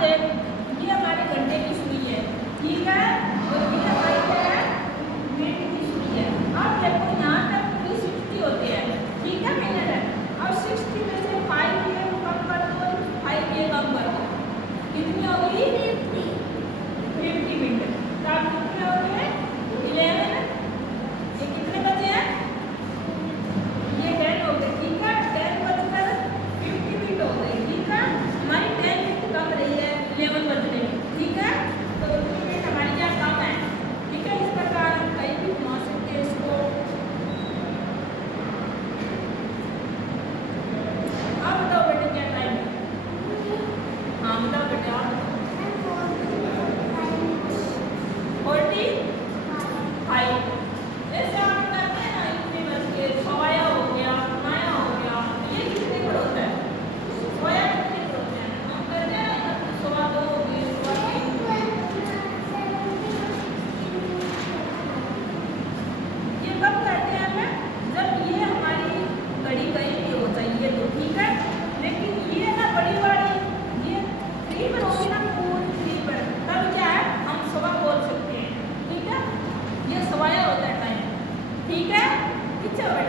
देख, ये हमारे घंटे की सुई है, ठीक है, और ये हमारी क्या है, मिनट की सुई है। अब देखो यहाँ तक पूरी 60 होते हैं, ठीक है मिनट है। अब 60 में से 5 ये कम कर दो, 5 ये कम कर दो, कितनी हो गई 50 मिनट। तो आप कितने हो गए 11, ये कितने बजे हैं, ये 10 हो गए, ठीक है। 10 बजकर 50 मिनट हो गए, ठीक है। हमारी 10 मिनट कम रही है 11 बजने में, ठीक है। तो 50 मिनट हमारी क्या कम है, ठीक है। इस प्रकार हम कहीं भी घुमा सकते हैं इसको। अब बताओ बेटे क्या टाइम है, हाँ बताओ बेटे आप बताओ। 45। जैसे आप करते हैं ना, इतने बज के सवाया हो गया, नाया हो गया, ये कितने पर होता है, सोया कितने पर होते हैं, हम करते हैं ना, 2:15 हो गए, 2:15। ये कब करते हैं हमें, जब ये हमारी घड़ी गई हुई हो चाहिए तो, ठीक है। लेकिन ये ना बड़ी वाली, ये 3 पर होगी ना, पूरी 3 पर, तब क्या है हम सुबह बोल सकते हैं, ठीक है। ये सवाया होता है टाइम, ठीक है। पीछे बैठ